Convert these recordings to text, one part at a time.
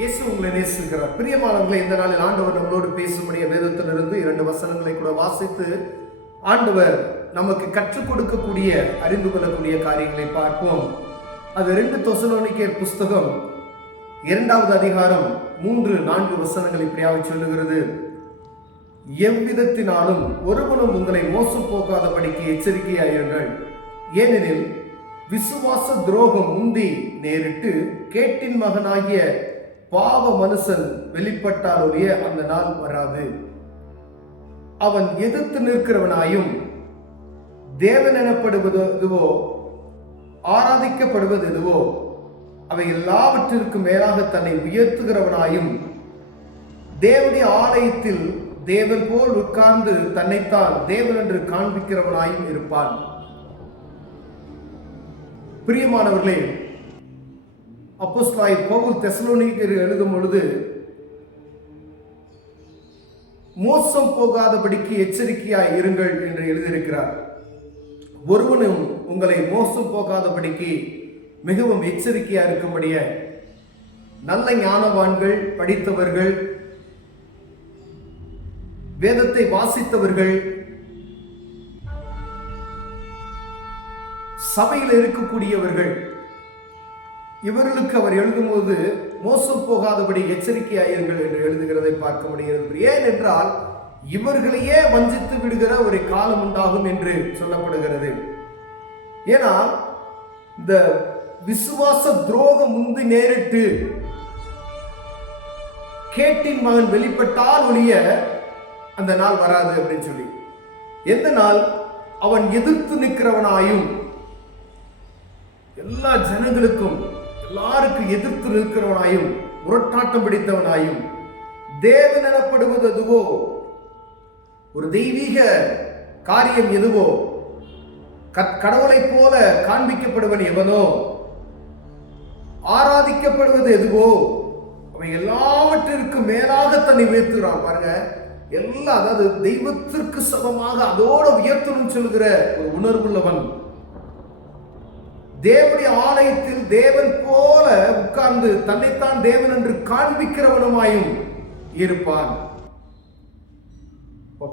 இயேசு உங்களை நேசிக்கிறார். பிரியமானவர்களே, இந்த நாளில் ஆண்டவர் நம்மளோடு பேசும்படிய வேதத்திலிருந்து 2 வசனங்களை கூட வாசித்து ஆண்டவர் நமக்கு கற்றுக் கொடுக்கக்கூடிய, அறிந்து கொள்ளக்கூடிய காரியங்களை பார்ப்போம். அது 2 தெசலோனிக்கேயர் புஸ்தகம் 2வது அதிகாரம் 3-4 வசனங்கள் இப்படியாக சொல்லுகிறது. எவ்விதத்தினாலும் ஒருவனும் உங்களை மோசம் போகாதபடிக்கு எச்சரிக்கையாயிருங்கள். ஏனெனில் விசுவாச துரோகம் முந்தி நேரிட்டு கேட்டின் மகனாகிய பாவ மனுஷன் வெளிப்பட்டால் ஒழிய அந்த நாள் வராது. அவன் எதிர்த்து நிற்கிறவனாயும் தேவன் எனப்படுவது எதுவோ ஆராதிக்கப்படுவது எதுவோ அவை எல்லாவற்றிற்கும் மேலாக தன்னை உயர்த்துகிறவனாயும் தேவனுடைய ஆலயத்தில் தேவன் போல் உட்கார்ந்து தன்னைத்தான் தேவன் என்று காண்பிக்கிறவனாயும் இருப்பான். பிரியமானவர்களே, அப்போஸ்தலனாகிய பவுல் தெசலோனிக்கேயர் எழுதும் பொழுது மோசம் போகாதபடிக்கு எச்சரிக்கையாய் இருங்கள் என்று எழுதியிருக்கிறார். ஒருவனும் உங்களை மோசம் போகாதபடிக்கு மிகவும் எச்சரிக்கையா இருக்கும்படிய நல்ல ஞானவான்கள், படித்தவர்கள், வேதத்தை வாசித்தவர்கள், சபையில் இருக்கக்கூடியவர்கள், இவர்களுக்கு அவர் எழுதும்போது மோசம் போகாதபடி எச்சரிக்கையாயிருங்கள் என்று எழுதுகிறதை பார்க்க முடிகிறது. ஏனென்றால் இவர்களையே வஞ்சித்து விடுகிற ஒரு காலம் உண்டாகும் என்று சொல்லப்படுகிறது. ஏன்னா இந்த விசுவாச துரோகம் முந்தி நேரிட்டு கேட்டின் மகன் வெளிப்பட்டால் ஒழிய அந்த நாள் வராது அப்படின்னு சொல்லி, எந்த நாள் அவன் எதிர்த்து நிற்கிறவனாயும் எல்லா ஜனங்களுக்கும் எல்லாருக்கும் எதிர்த்து நிற்கிறவனாயும் முரட்டாட்டம் பிடித்தவனாயும் தேவன் எனப்படுவது எதுவோ, ஒரு தெய்வீக காரியம் எதுவோ, கடவுளை போல காண்பிக்கப்படுவன் எவனோ, ஆராதிக்கப்படுவது எதுவோ அவை எல்லாவற்றிற்கும் மேலாக தன்னை உயர்த்துகிறான். பாருங்க, எல்லாம், அதாவது தெய்வத்திற்கு சமமாக அதோட உயர்த்தணும் சொல்கிற ஒரு உணர்வுள்ளவன், தேவனுடைய ஆலயத்தில் தேவன் போல உட்கார்ந்து தன்னைத்தான் தேவன் என்று காண்பிக்கிறவனுமாயும் இருப்பான்.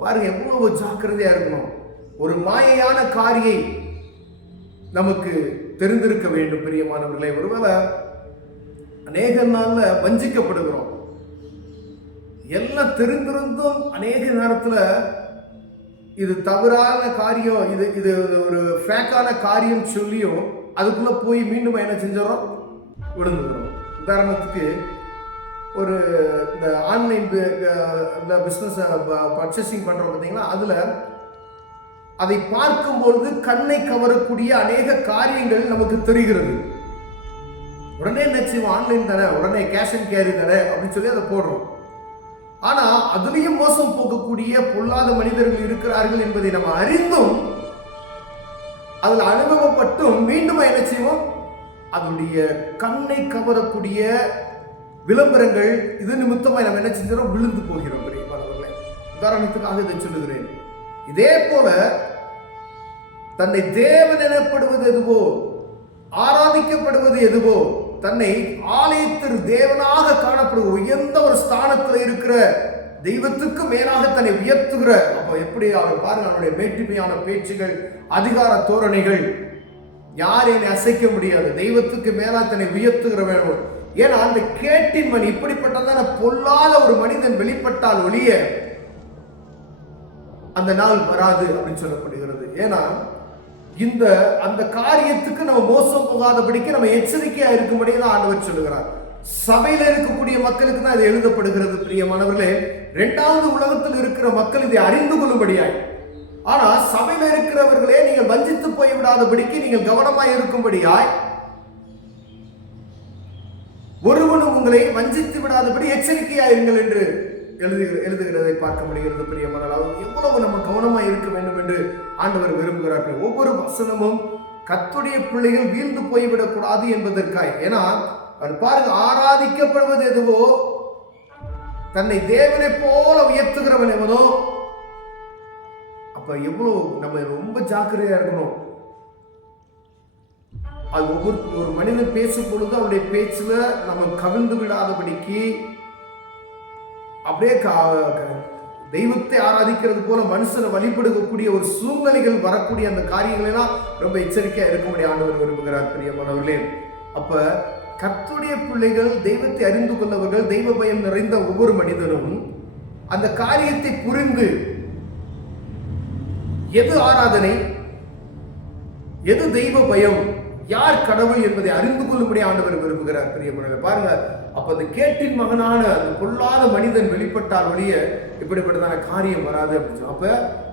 பாருங்க, எவ்வளவு ஜாக்கிரதையா இருக்கணும். ஒரு மாயையான காரியை நமக்கு தெரிந்திருக்க வேண்டும். பிரியமானவர்களே, ஒருவேளை அநேக நாள்ல வஞ்சிக்கப்படுகிறோம். எல்லாம் தெரிந்திருந்தும் அநேக நேரத்துல இது தவறான காரியம், இது ஒரு ஃபேக்கான காரியம் சொல்லியும் அதுக்குள்ள போய் மீண்டும் என்ன செஞ்சிடறோம், விழுந்துடுறோம். உதாரணத்துக்கு, ஒரு இந்த ஆன்லைன் பிஸ்னஸ் பர்ச்சேசிங் பண்றோம் பார்த்தீங்களா, அதுல அதை பார்க்கும்பொழுது கண்ணை கவரக்கூடிய அநேக காரியங்கள் நமக்கு தெரிகிறது. உடனே என்ன செய்வோம், ஆன்லைன் தானே, உடனே கேஷ் அண்ட் கேரி தானே அப்படின்னு சொல்லி அதை போடுறோம். ஆனா அதுலயும் மோசம் போகக்கூடிய பொல்லாத மனிதர்கள் இருக்கிறார்கள் என்பதை நம்ம அறிந்தும் அதில் அனுபவப்பட்டும் மீண்டும் என்ன செய்வோம், அதனுடைய கண்ணை கவரக்கூடிய விளம்பரங்கள் இது நிமித்தமாக நம்ம என்ன செஞ்சோம், விழுந்து போகிறோம். உதாரணத்துக்காக இதை சொல்லுகிறேன். இதே போல தன்னை தேவன் எனப்படுவது எதுவோ, ஆராதிக்கப்படுவது எதுவோ, தன்னை ஆலயத்தில் தேவனாக காணப்படுகிற உயர்ந்த ஒரு ஸ்தானத்தில் இருக்கிற தெய்வத்துக்கு மேலாக தன்னை உயர்த்துகிற, அப்போ எப்படி அவர் பாருங்க, அவனுடைய மேட்டுமையான பேச்சுகள், அதிகார தோரணைகள், யாரையும் அசைக்க முடியாது. தெய்வத்துக்கு மேலா தன்னை உயர்த்துகிற வேணும். ஏன்னா அந்த கேட்டின் மணி இப்படிப்பட்டதான பொல்லாத ஒரு மனிதன் வெளிப்பட்டால் ஒழிய அந்த நாள் வராது அப்படின்னு சொல்லப்படுகிறது. ஏன்னா அந்த காரியத்துக்கு நம்ம மோசம் போகாதபடிக்கு நம்ம எச்சரிக்கையா இருக்கும்படி தான் ஆண்டவர் சொல்லுகிறார். சபையில இருக்கக்கூடிய மக்களுக்கு தான் இது எழுதப்படுகிறது. பிரியமானவர்களே, 2வது உலகத்தில் இருக்கிற மக்கள் இதை அறிந்து கொள்ளும்படியாய், ஆனா சபையில இருக்கிறவர்களே நீங்கள் வஞ்சித்து போய் விடாதபடிக்கு நீங்கள் கவனமாய் இருக்கும்படியாய், ஒருவனும் உங்களை வஞ்சித்து விடாதபடி எச்சரிக்கையாயிருங்கள் என்று எழுதுகிறதை பார்க்க முடிகிறது. பிரியமானவர்களே, எவ்வளவு நம்ம கவனமாய் இருக்க வேண்டும் என்று ஆண்டவர் விரும்புகிறார்கள். ஒவ்வொரு வசனமும் கர்த்தருடைய பிள்ளைகள் வீழ்ந்து போய்விடக் கூடாது என்பதற்காய். ஏன்னா பாருங்க, ஆராதிக்கப்படுவது எதுவோ, தன்னை தேவனை போல உயர்த்துகிறவன் எவனோ, அப்ப எவ்வளவு நம்ம ரொம்ப ஜாக்கிரதையா இருக்கணும். அது ஒரு மனிதன் பேசும் பொழுது அவருடைய பேச்சுல நம்ம கவிழ்ந்து விடாதபடிக்கு அப்படியே தெய்வத்தை ஆராதிக்கிறது போல மனுஷனை வழிபடுக்கக்கூடிய ஒரு சூழ்நிலைகள் வரக்கூடிய அந்த காரியங்கள் எல்லாம் ரொம்ப எச்சரிக்கையா இருக்கும்படி ஆண்டவர் விரும்புகிறார் பிரியமானவர்களே. அப்ப கர்த்தருடைய பிள்ளைகள், தெய்வத்தை அறிந்து கொண்டவர்கள், தெய்வ பயம் நிறைந்த ஒவ்வொரு மனிதனும் அந்த காரியத்தை புரிந்து எது ஆராதனை, எது தெய்வ பயம், யார் கடவுள் என்பதை அறிந்து கொள்ளும்படி ஆண்டவர் விரும்புகிறார் பிரியமானவர்களே. பாருங்க, அப்ப அந்த கேட்டின் மகனான அந்த கொள்ளாத மனிதன் வெளிப்பட்டால் ஒழிய இப்படிப்பட்டதான காரியம் வராது அப்படின்னு. அப்ப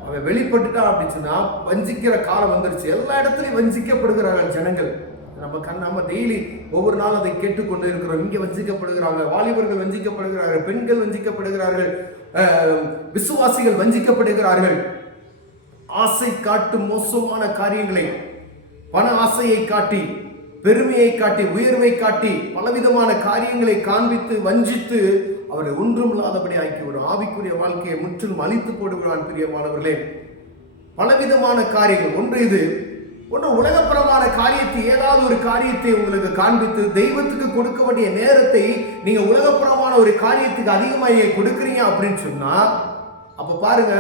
அவன் வெளிப்பட்டுட்டான் அப்படின்னு சொன்னா வஞ்சிக்கிற காலம் வந்துருச்சு. எல்லா இடத்துலையும் வஞ்சிக்கப்படுகிறார்கள் ஜனங்கள். நம்ம டெய்லி ஒவ்வொரு நாளும் அதை கேட்டுக்கொண்டு இருக்கிறோம். இங்க வஞ்சிக்கப்படுகிறாங்க, வாலிபர்கள் வஞ்சிக்கப்படுகிறார்கள், பெண்கள் வஞ்சிக்கப்படுகிறார்கள், விசுவாசிகள் வஞ்சிக்கப்படுகிறார்கள். ஆசை காட்டும் மோசமான காரியங்களை, பண ஆசையை காட்டி, பெருமையை காட்டி, உயர்வை காட்டி, பலவிதமான காரியங்களை காண்பித்து வஞ்சித்து அவரை ஒன்றும் இல்லாதபடி ஆக்கிவிடும். ஆவிக்குரிய வாழ்க்கையை முற்றிலும் அழித்து போடுகிறான் பிரியமானவர்களே. பலவிதமான காரியங்கள். ஒன்று உலகப்புறமான காரியத்தை, ஏதாவது ஒரு காரியத்தை உங்களுக்கு காண்பித்து தெய்வத்துக்கு கொடுக்க வேண்டிய நேரத்தை நீங்க உலகப்புறமான ஒரு காரியத்துக்கு அதிகமாக கொடுக்குறீங்க அப்படின்னு சொன்னா, அப்ப பாருங்க,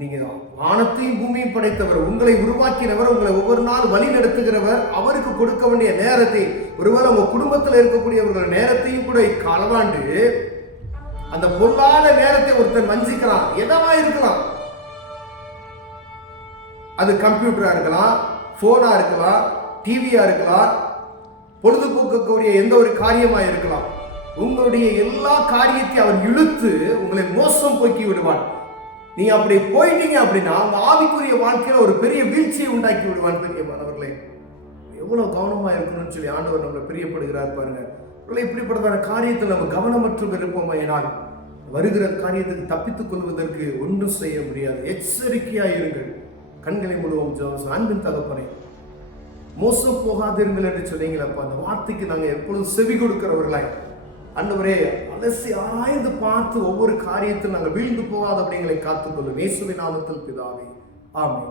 நீங்க வானத்தையும் பூமியும் படைத்தவர், உங்களை உருவாக்கினவர், உங்களை ஒவ்வொரு நாள் வழி நடத்துகிறவர், அவருக்கு கொடுக்க வேண்டிய நேரத்தை, ஒருவேளை உங்க குடும்பத்தில் இருக்கக்கூடியவர்கள் நேரத்தையும் கூட களவாண்டு அந்த பொல்லாத நேரத்தை ஒருத்தர் வஞ்சிக்கிறான். எதமா இருக்கலாம், அது கம்ப்யூட்டரா இருக்கலாம், போனா இருக்கலாம், டிவியா இருக்கலாம், பொழுதுபோக்கக்கூடிய எந்த ஒரு காரியமா இருக்கலாம். உங்களுடைய எல்லா காரியத்தையும் அவன் இழுத்து உங்களை மோசம் போக்கி விடுவான். நீங்க அப்படி போயிட்டீங்க அப்படின்னா உங்க ஆவிக்குரிய வாழ்க்கையில ஒரு பெரிய வீழ்ச்சியை உண்டாக்கி விடுவான். பிரியமானவர்களே, எவ்வளவு கவனமா இருக்கணும்னு சொல்லி ஆண்டவர் நம்மளை பிரியப்படுகிறார் பாருங்க. இப்படிப்பட்டதான காரியத்தில் நம்ம கவனமற்று இருப்போமையினால் வருகிற காரியத்துக்கு தப்பித்துக் கொள்வதற்கு ஒன்றும் செய்ய முடியாது. எச்சரிக்கையா இருங்கள். கண்களை முழுவதும் ஜெபம். அன்பின் தகப்பனே, மோசம் போகாதிருங்கள் என்று சொன்னீங்களப்பா. அந்த வார்த்தைக்கு நாங்கள் எப்பொழுதும் செவி கொடுக்கிறவர்களாய் ஆண்டவரே, அலசி ஆராய்ந்து பார்த்து ஒவ்வொரு காரியத்தில் நாங்கள் வீழ்ந்து போகாத அப்படிங்களை காத்துக்கொள்ளும். இயேசுவின் நாமத்தில் பிதாவே, ஆமென்.